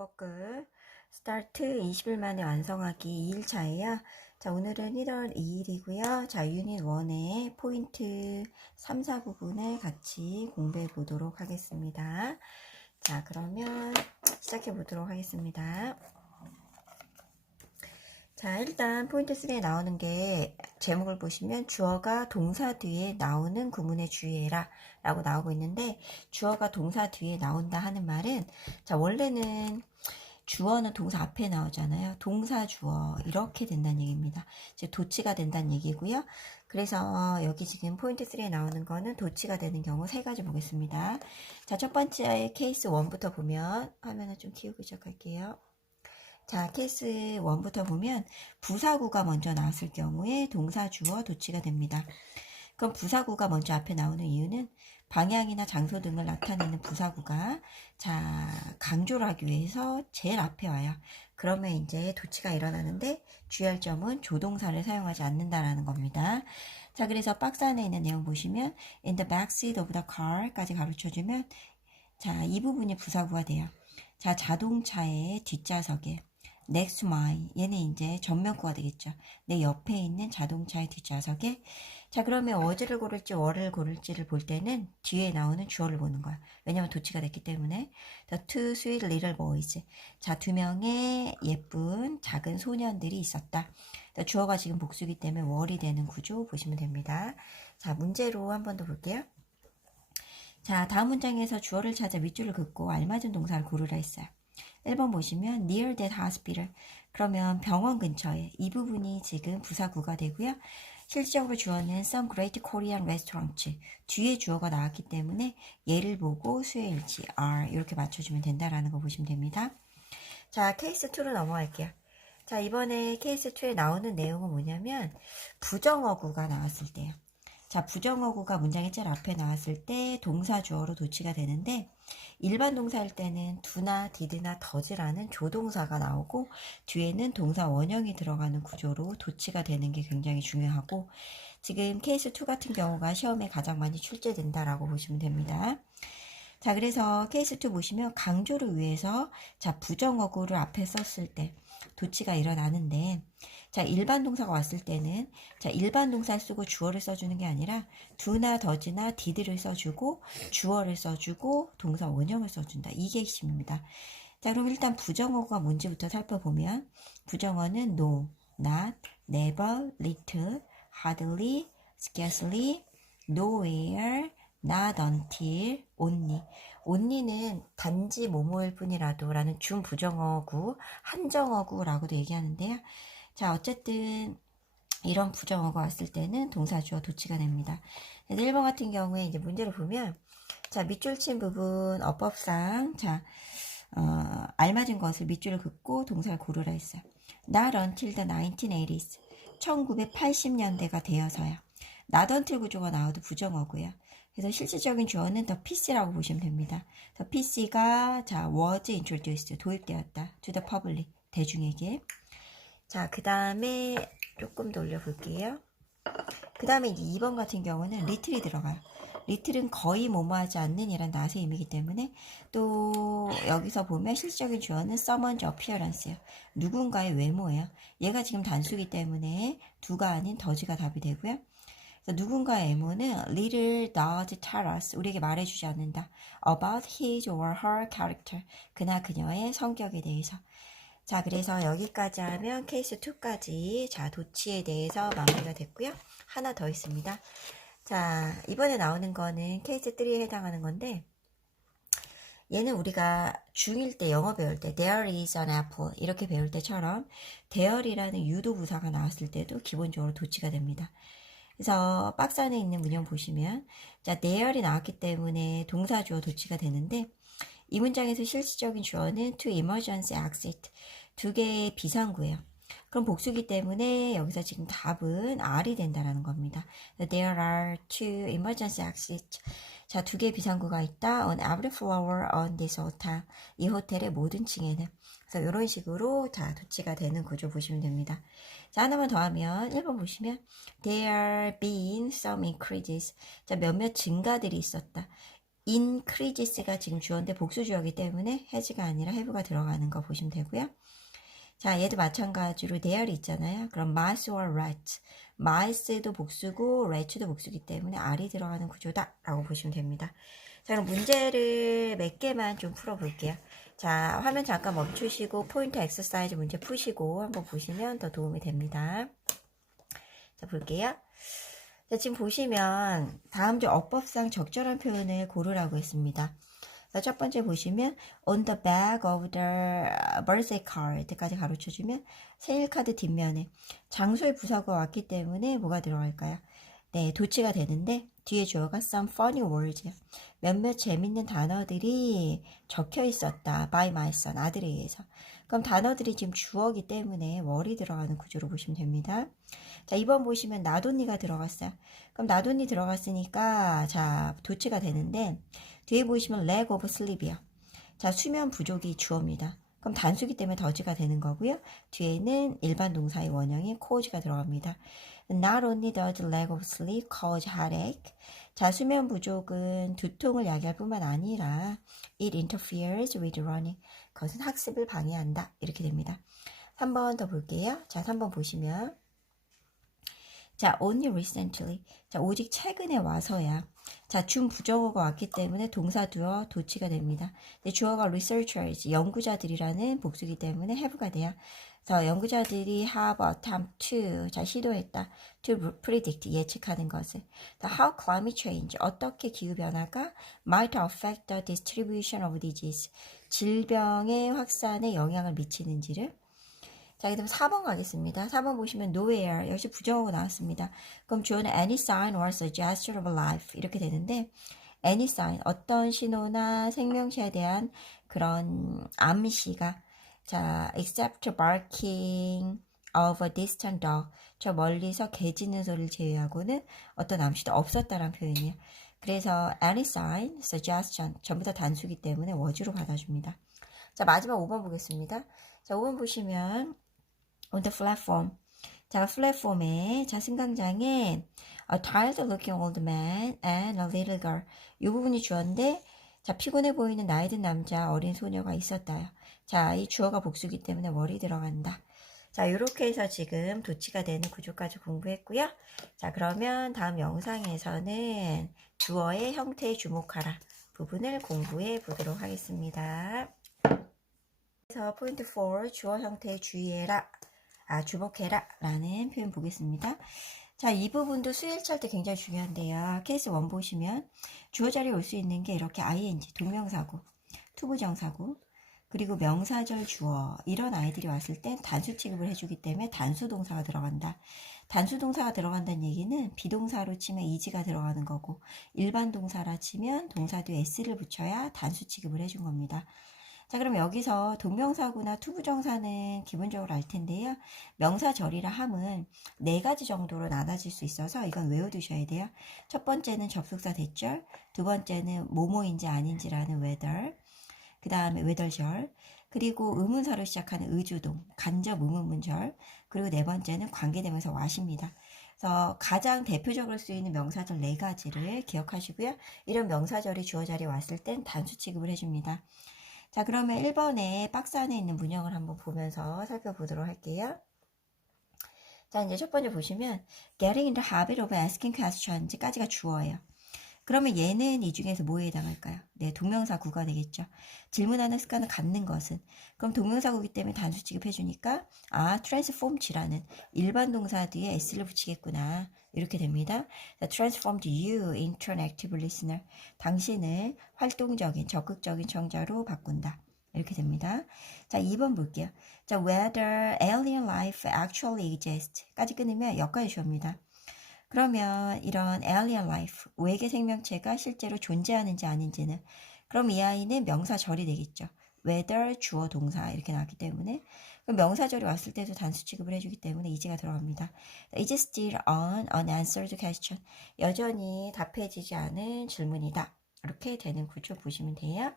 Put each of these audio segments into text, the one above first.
워크북 스타트 20일 만에 완성하기 2일차예요. 자, 오늘은 1월 2일이고요. 자, 유닛 1의 포인트 3, 4 부분을 같이 공부해 보도록 하겠습니다. 자, 그러면 시작해 보도록 하겠습니다. 자, 일단 포인트 3에 나오는 게 제목을 보시면 주어가 동사 뒤에 나오는 구문에 주의해라 라고 나오고 있는데, 주어가 동사 뒤에 나온다 하는 말은, 자, 원래는 주어는 동사 앞에 나오잖아요. 동사 주어 이렇게 된다는 얘기입니다. 이제 도치가 된다는 얘기고요. 그래서 여기 지금 포인트 3에 나오는 거는 도치가 되는 경우 세 가지 보겠습니다. 자, 첫 번째 케이스 1부터 보면, 화면을 좀 키우고 시작할게요. 자, 케이스 1부터 보면 부사구가 먼저 나왔을 경우에 동사 주어 도치가 됩니다. 그럼 부사구가 먼저 앞에 나오는 이유는 방향이나 장소 등을 나타내는 부사구가 강조를 하기 위해서 제일 앞에 와요. 그러면 이제 도치가 일어나는데 주의할 점은 조동사를 사용하지 않는다라는 겁니다. 자, 그래서 박스 안에 있는 내용 보시면 in the backseat of the car까지 가르쳐주면, 자, 이 부분이 부사구가 돼요. 자, 자동차의 뒷좌석에 next to mine, 얘는 이제 전면구가 되겠죠. 내 옆에 있는 자동차의 뒷좌석에. 자, 그러면 어제를 고를지 월을 고를지를 볼 때는 뒤에 나오는 주어를 보는 거야. 왜냐면 도치가 됐기 때문에. The two sweet little boys. 자, 두 명의 예쁜 작은 소년들이 있었다. 주어가 지금 복수기 때문에 월이 되는 구조 보시면 됩니다. 자, 문제로 한 번 더 볼게요. 자, 다음 문장에서 주어를 찾아 밑줄을 긋고 알맞은 동사를 고르라 했어요. 1번 보시면 near that hospital, 그러면 병원 근처에, 이 부분이 지금 부사구가 되고요. 실질적으로 주어는 some great Korean restaurants, 뒤에 주어가 나왔기 때문에 얘를 보고 수의 일치 are 이렇게 맞춰주면 된다라는 거 보시면 됩니다. 자, 케이스 2로 넘어갈게요. 자, 이번에 케이스 2에 나오는 내용은 뭐냐면 부정어구가 나왔을 때요. 자, 부정어구가 문장의 제일 앞에 나왔을 때 동사 주어로 도치가 되는데, 일반 동사일 때는 do나 did나 does라는 조동사가 나오고 뒤에는 동사 원형이 들어가는 구조로 도치가 되는 게 굉장히 중요하고, 지금 케이스 2 같은 경우가 시험에 가장 많이 출제된다라고 보시면 됩니다. 자, 그래서 케이스 2 보시면 강조를 위해서, 자, 부정어구를 앞에 썼을 때 도치가 일어나는데, 자, 일반 동사가 왔을 때는, 자, 일반 동사를 쓰고 주어를 써주는 게 아니라 do나 does나 did를 써주고 주어를 써주고 동사 원형을 써준다. 이게 핵심입니다. 자, 그럼 일단 부정어가 뭔지부터 살펴보면, 부정어는 no, not, never, little, hardly, scarcely, nowhere, not until, only. only는 단지 뭐뭐일 뿐이라도 라는 준부정어구, 한정어구라고도 얘기하는데요. 자, 어쨌든 이런 부정어가 왔을 때는 동사 주어 도치가 됩니다. 1번 같은 경우에 이제 문제를 보면, 자, 밑줄 친 부분 어법상, 자, 알맞은 것을 밑줄을 긋고 동사를 고르라 했어요. Not until the 1980s. 1980년대가 되어서요. Not until 구조가 나와도 부정어고요. 그래서 실질적인 주어는 the PC라고 보시면 됩니다. the PC가, 자, was introduced, 도입되었다. to the public, 대중에게. 자, 그 다음에 조금 더 올려볼게요. 그 다음에 이제 2번 같은 경우는 little이 들어가요. little은 거의 뭐뭐하지 않는 이란 낫의 의미이기 때문에, 또 여기서 보면 실질적인 주어는 someone's appearance예요. 누군가의 외모예요. 얘가 지금 단수기 때문에 do가 아닌 does가 답이 되고요. 그래서 누군가의 외모는 little does tell us, 우리에게 말해주지 않는다. about his or her character, 그나 그녀의 성격에 대해서. 자, 그래서 여기까지 하면 케이스 2까지, 자, 도치에 대해서 마무리가 됐고요. 하나 더 있습니다. 자, 이번에 나오는 거는 케이스 3에 해당하는 건데, 얘는 우리가 중1 때 영어 배울 때 there is an apple 이렇게 배울 때처럼 there이라는 유도 부사가 나왔을 때도 기본적으로 도치가 됩니다. 그래서 박스 안에 있는 문형 보시면, 자, there이 나왔기 때문에 동사 주어 도치가 되는데, 이 문장에서 실질적인 주어는 to emergency exit, 두 개의 비상구예요. 그럼 복수기 때문에 여기서 지금 답은 R이 된다라는 겁니다. There are two emergency exits. 자, 두 개의 비상구가 있다. On every floor on this hotel. 이 호텔의 모든 층에는. 그래서 이런 식으로, 자, 도치가 되는 구조 보시면 됩니다. 자, 하나만 더 하면 1번 보시면 There been some increases. 자, 몇몇 증가들이 있었다. increases가 지금 주어인데 복수주어이기 때문에 has가 아니라 have가 들어가는 거 보시면 되고요. 자, 얘도 마찬가지로 there이 있잖아요. 그럼 mice or rats. mice도 복수고 rats도 복수기 때문에 r이 들어가는 구조다 라고 보시면 됩니다. 자, 그럼 문제를 몇 개만 좀 풀어볼게요. 자, 화면 잠깐 멈추시고 포인트 엑서사이즈 문제 푸시고 한번 보시면 더 도움이 됩니다. 자, 볼게요. 자, 지금 보시면 다음 주 어법상 적절한 표현을 고르라고 했습니다. 자, 첫 번째 보시면 on the back of the birthday card까지 가로쳐주면 생일 카드 뒷면에 장소의 부사가 왔기 때문에 뭐가 들어갈까요? 네, 도치가 되는데 뒤에 주어가 some funny words, 몇몇 재밌는 단어들이 적혀 있었다. by my son, 아들에 의해서. 그럼 단어들이 지금 주어기 때문에 월이 들어가는 구조로 보시면 됩니다. 자, 2번 보시면 나돈니가 들어갔어요. 그럼 나돈니 들어갔으니까 자, 도치가 되는데 뒤에 보시면 lack of sleep이요. 자, 수면 부족이 주어입니다. 그럼 단수기 때문에 더지가 되는 거고요. 뒤에는 일반 동사의 원형인 cause가 들어갑니다. Not only does lack of sleep cause headache. 자, 수면 부족은 두통을 야기할 뿐만 아니라 it interferes with learning. 그것은 학습을 방해한다. 이렇게 됩니다. 3번 더 볼게요. 자, 3번 보시면 자, only recently. 자, 오직 최근에 와서야. 자, 준부정어가 왔기 때문에 동사 두어 도치가 됩니다. 근데 주어가 researchers, 연구자들이라는 복수기 때문에 have가 돼요. 그래서 연구자들이 have attempt to, 자, 시도했다. to predict, 예측하는 것을. how climate change, 어떻게 기후변화가 might affect the distribution of disease, 질병의 확산에 영향을 미치는지를. 자, 그 다음 4번 가겠습니다. 4번 보시면 nowhere, 역시 부정어가 나왔습니다. 그럼 주어는 any sign or suggestion of life 이렇게 되는데 any sign, 어떤 신호나 생명체에 대한 그런 암시가 자, except barking of a distant dog, 저 멀리서 개 짖는 소리를 제외하고는 어떤 암시도 없었다라는 표현이에요. 그래서 any sign, suggestion 전부 다 단수기 때문에 was로 받아줍니다. 자, 마지막 5번 보겠습니다. 자, 5번 보시면 on the platform. 자, 플랫폼에, 자, 승강장에 a tired looking old man and a little girl. 이 부분이 주어인데, 자, 피곤해 보이는 나이 든 남자, 어린 소녀가 있었다요. 자, 이 주어가 복수기 때문에 월이 들어간다. 자, 이렇게 해서 지금 도치가 되는 구조까지 공부했고요. 자, 그러면 다음 영상에서는 주어의 형태에 주목하라 부분을 공부해 보도록 하겠습니다. 그래서 포인트 4, 주어 형태에 주의해라. 주목해라 라는 표현 보겠습니다. 자, 이 부분도 수일치할 때 굉장히 중요한데요. 케이스 1 보시면 주어 자리에 올 수 있는 게 이렇게 ing, 동명사구, 투부정사구, 그리고 명사절 주어 이런 아이들이 왔을 땐 단수 취급을 해주기 때문에 단수동사가 들어간다. 단수동사가 들어간다는 얘기는 비동사로 치면 is가 들어가는 거고 일반 동사라 치면 동사 뒤에 s를 붙여야 단수 취급을 해준 겁니다. 자, 그럼 여기서 동명사구나 투부정사는 기본적으로 알 텐데요. 명사절이라 함은 4가지 정도로 나눠질 수 있어서 이건 외워두셔야 돼요. 첫 번째는 접속사 대절, 두 번째는 뭐뭐인지 아닌지라는 whether, 그 다음에 whether절, 그리고 의문사로 시작하는 의주동, 간접 의문문절, 그리고 네 번째는 관계대명사 what입니다. 그래서 가장 대표적으로 쓰이는 명사절 4가지를 기억하시고요. 이런 명사절이 주어 자리에 왔을 땐 단수 취급을 해줍니다. 자, 그러면 1번에 박스 안에 있는 문형을 한번 보면서 살펴보도록 할게요. 자, 이제 첫 번째 보시면 getting in the habit of asking questions까지가 주어예요. 그러면 얘는 이 중에서 뭐에 해당할까요? 네, 동명사구가 되겠죠. 질문하는 습관을 갖는 것은. 그럼 동명사구이기 때문에 단수 취급해주니까 transform라는 일반 동사 뒤에 s를 붙이겠구나. 이렇게 됩니다. transformed you into an active listener. 당신을 활동적인, 적극적인 청자로 바꾼다. 이렇게 됩니다. 자, 2번 볼게요. 자, whether alien life actually exists 까지 끊으면 여기까지 주어입니다. 그러면 이런 alien life, 외계 생명체가 실제로 존재하는지 아닌지는 그럼 이 아이는 명사절이 되겠죠. whether 주어 동사 이렇게 나왔기 때문에 그럼 명사절이 왔을 때도 단수 취급을 해주기 때문에 is가 들어갑니다. is still an unanswered question. 여전히 답해지지 않은 질문이다. 이렇게 되는 구조 보시면 돼요.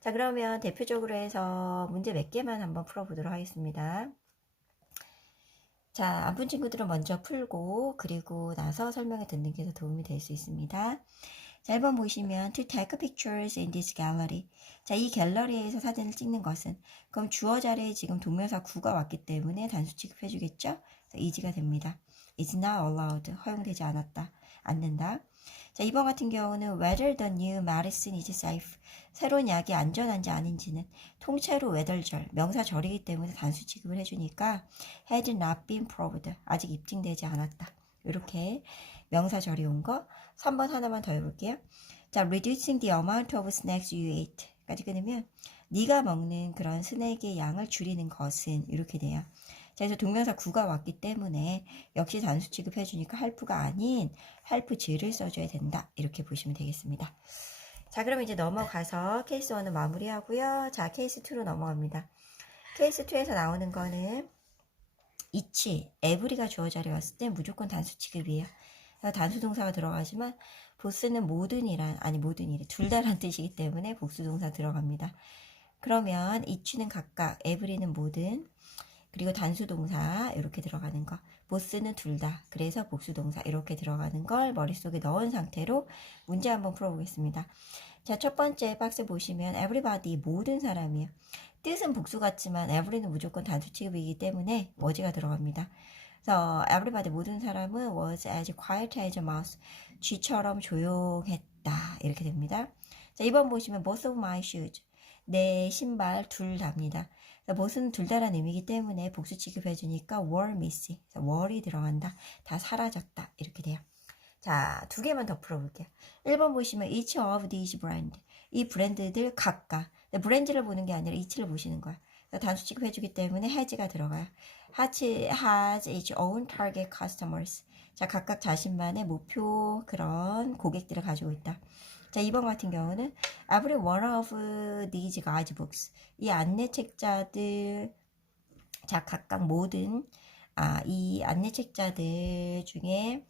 자, 그러면 대표적으로 해서 문제 몇 개만 한번 풀어보도록 하겠습니다. 자, 안 푼 친구들은 먼저 풀고 그리고 나서 설명을 듣는 게 더 도움이 될 수 있습니다. 자, 1번 보시면 to take pictures in this gallery. 자, 이 갤러리에서 사진을 찍는 것은 그럼 주어 자리에 지금 동명사 구가 왔기 때문에 단수 취급해 주겠죠? easy가 됩니다. is not allowed. 허용되지 않았다. 않는다. 자, 2번 같은 경우는 whether the new medicine is safe. 새로운 약이 안전한지 아닌지는 통째로 whether절, 명사절이기 때문에 단수 취급을 해주니까 had not been proved. 아직 입증되지 않았다. 이렇게 명사절이 온 거. 3번 하나만 더 해볼게요. 자, reducing the amount of snacks you ate. 까지 끊으면 네가 먹는 그런 스낵의 양을 줄이는 것은 이렇게 돼요. 자, 그래서 동명사 구가 왔기 때문에 역시 단수 취급해 주니까 help가 아닌 help즈를 써줘야 된다. 이렇게 보시면 되겠습니다. 자, 그럼 이제 넘어가서 케이스 1은 마무리하고요. 자, 케이스 2로 넘어갑니다. 케이스 2에서 나오는 거는 each, every가 주어 자리에 왔을 때 무조건 단수 취급이에요. 단수 동사가 들어가지만 보스는 모든이란, 아니 모든이래, 둘 다란 뜻이기 때문에 복수 동사 들어갑니다. 그러면 each는 각각, every는 모든, 그리고 단수 동사 이렇게 들어가는 거, 보스는 둘 다, 그래서 복수 동사 이렇게 들어가는 걸 머릿속에 넣은 상태로 문제 한번 풀어보겠습니다. 자, 첫 번째 박스 보시면 everybody, 모든 사람이에요. 뜻은 복수 같지만 every는 무조건 단수 취급이기 때문에 was가 들어갑니다. 그래서 everybody, 모든 사람은 was as quiet as a mouse. 쥐처럼 조용했다. 이렇게 됩니다. 자, 2번 보시면 both of my shoes. 내 신발 둘 다입니다. both는 둘 다라는 의미이기 때문에 복수 취급해주니까 were missing. were이 들어간다. 다 사라졌다. 이렇게 돼요. 자, 두 개만 더 풀어볼게요. 1번 보시면 each of these brand. 이 브랜드들 각각. 브랜드를 보는 게 아니라 each를 보시는 거야. 단수 취급해주기 때문에 has가 들어가요. has its own target customers. 자, 각각 자신만의 목표 그런 고객들을 가지고 있다. 자, 2번 같은 경우는 every one of these guidebooks. 이 안내책자들, 자, 각각 모든, 이 안내책자들 중에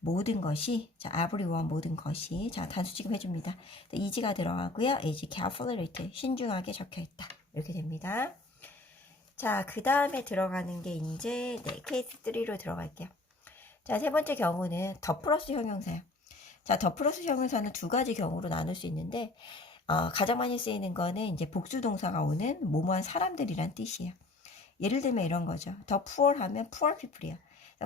모든 것이, 자, everyone, 모든 것이, 자, 단수 취급해줍니다. easy가 들어가고요. is carefully written, 신중하게 적혀있다. 이렇게 됩니다. 자, 그 다음에 들어가는 게 이제, 네, 케이스 3로 들어갈게요. 자, 세 번째 경우는 더 플러스 형용사예요. 자, 더 플러스 형용사는 두 가지 경우로 나눌 수 있는데, 가장 많이 쓰이는 거는 이제 복수 동사가 오는 뭐뭐한 사람들이란 뜻이에요. 예를 들면 이런 거죠. 더 poor 하면 poor people이에요.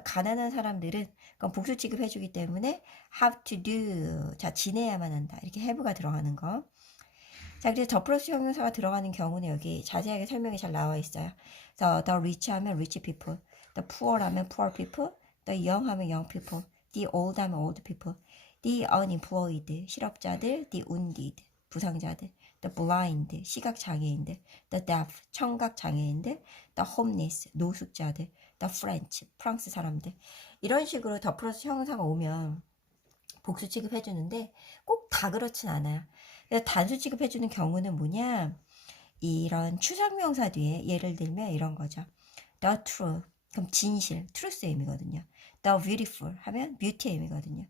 가난한 사람들은 그건 복수 취급해주기 때문에 have to do. 자, 지내야만 한다. 이렇게 have가 들어가는 거. 자, 그래서 더 플러스 형용사가 들어가는 경우는 여기 자세하게 설명이 잘 나와 있어요. 그래서 the rich 하면 rich people, the poor 하면 poor people, the young 하면 young people, the old 하면 old people, the unemployed, 실업자들, the wounded, 부상자들, the blind, 시각장애인들, the deaf, 청각장애인들, the homeless, 노숙자들, the French, 프랑스 사람들. 이런 식으로 더 플러스 형용사가 오면 복수 취급해주는데 꼭 다 그렇진 않아요. 단수 취급해주는 경우는 뭐냐? 이런 추상명사 뒤에 예를 들면 이런 거죠. The true, 그럼 진실, truth의 의미거든요. The beautiful 하면 beauty의 의미거든요.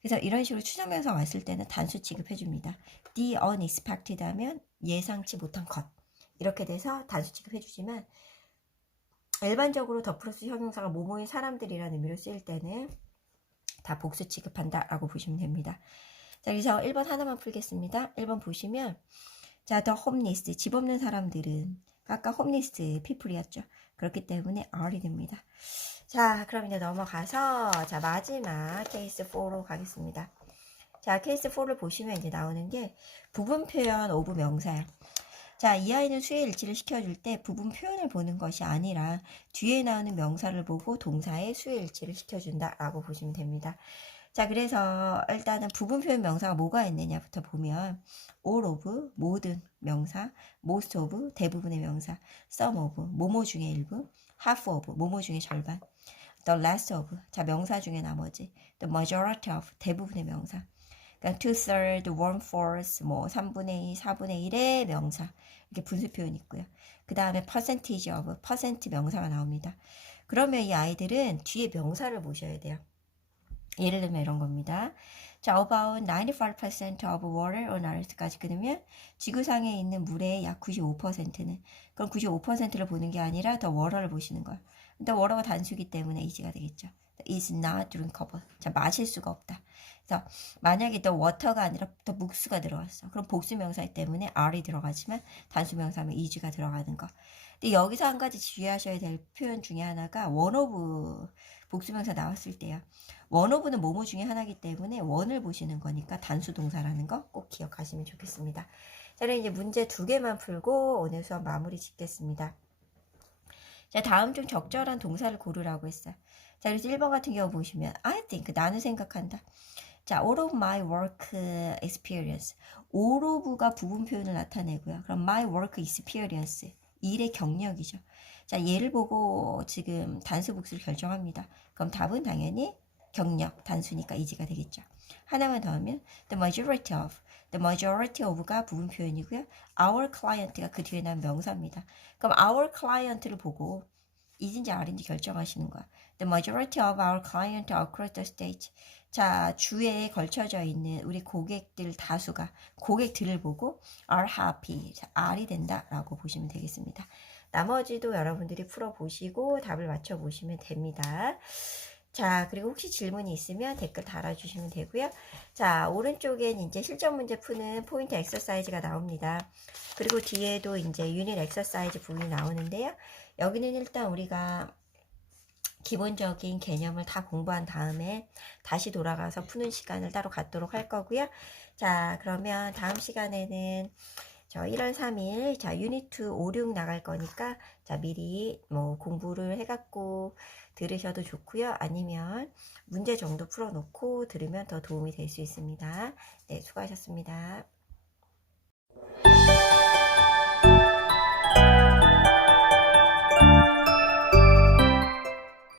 그래서 이런 식으로 추상명사 왔을 때는 단수 취급해줍니다. The unexpected 하면 예상치 못한 것. 이렇게 돼서 단수 취급해주지만 일반적으로 더 플러스 형용사가 뭐뭐의 사람들이라는 의미로 쓰일 때는 다 복수 취급한다 라고 보시면 됩니다. 자, 그래서 1번 하나만 풀겠습니다. 1번 보시면 자, the homeless, 집 없는 사람들은 아까 homeless people이었죠. 그렇기 때문에 are이 됩니다. 자, 그럼 이제 넘어가서 자, 마지막 케이스 4로 가겠습니다. 자, 케이스 4를 보시면 이제 나오는 게 부분 표현 오브 명사예요. 자, 이 아이는 수의 일치를 시켜줄 때 부분 표현을 보는 것이 아니라 뒤에 나오는 명사를 보고 동사의 수의 일치를 시켜준다 라고 보시면 됩니다. 자, 그래서 일단은 부분 표현 명사가 뭐가 있느냐부터 보면 all of, 모든 명사, most of, 대부분의 명사, some of, 뭐뭐 중에 일부, half of, 뭐뭐 중에 절반, the less of, 자, 명사 중에 나머지, the majority of, 대부분의 명사, 그러니까 2/3, 1/4, 뭐 3분의 2, 4분의 1의 명사, 이렇게 분수 표현이 있고요. 그 다음에 percentage of, 퍼센트 명사가 나옵니다. 그러면 이 아이들은 뒤에 명사를 보셔야 돼요. 예를 들면 이런 겁니다. 자, about 95% of water on earth까지 끊으면 지구상에 있는 물의 약 95%는 그럼 95%를 보는 게 아니라 더 water를 보시는 거예요. 근데 water가 단수기 때문에 easy가 되겠죠. is not drinkable. 자, 마실 수가 없다. 그래서 만약에 the water가 아니라 the books가 들어왔어. 그럼 복수명사 때문에 are이 들어가지만 단수명사면 is가 들어가는 거. 근데 여기서 한 가지 주의하셔야 될 표현 중에 하나가 one of 복수명사 나왔을 때야. one of는 뭐뭐 중에 하나이기 때문에 one을 보시는 거니까 단수 동사라는 거 꼭 기억하시면 좋겠습니다. 자, 그럼 이제 문제 2개만 풀고 오늘 수업 마무리 짓겠습니다. 자, 다음 중 적절한 동사를 고르라고 했어요. 자, 그래서 1번 같은 경우 보시면 I think, 나는 생각한다. 자, all of my work experience. all of가 부분 표현을 나타내고요. 그럼 my work experience, 일의 경력이죠. 자, 얘를 보고 지금 단수 복수를 결정합니다. 그럼 답은 당연히 경력, 단수니까 is가 되겠죠. 하나만 더 하면 the majority of가 부분 표현이고요. our client가 그 뒤에 난 명사입니다. 그럼 our client를 보고 is인지 are인지 결정하시는 거야. The majority of our clients across the state. 자, 주에 걸쳐져 있는 우리 고객들 다수가 고객들을 보고 are happy, are이 된다라고 보시면 되겠습니다. 나머지도 여러분들이 풀어보시고 답을 맞춰보시면 됩니다. 자, 그리고 혹시 질문이 있으면 댓글 달아주시면 되고요. 자, 오른쪽엔 이제 실전 문제 푸는 포인트 엑서사이즈가 나옵니다. 그리고 뒤에도 이제 유닛 엑서사이즈 부분이 나오는데요. 여기는 일단 우리가 기본적인 개념을 다 공부한 다음에 다시 돌아가서 푸는 시간을 따로 갖도록 할 거고요. 자, 그러면 다음 시간에는 저 1월 3일 자 유닛 2 5, 6 나갈 거니까 자 미리 뭐 공부를 해갖고 들으셔도 좋고요. 아니면 문제 정도 풀어놓고 들으면 더 도움이 될 수 있습니다. 네, 수고하셨습니다.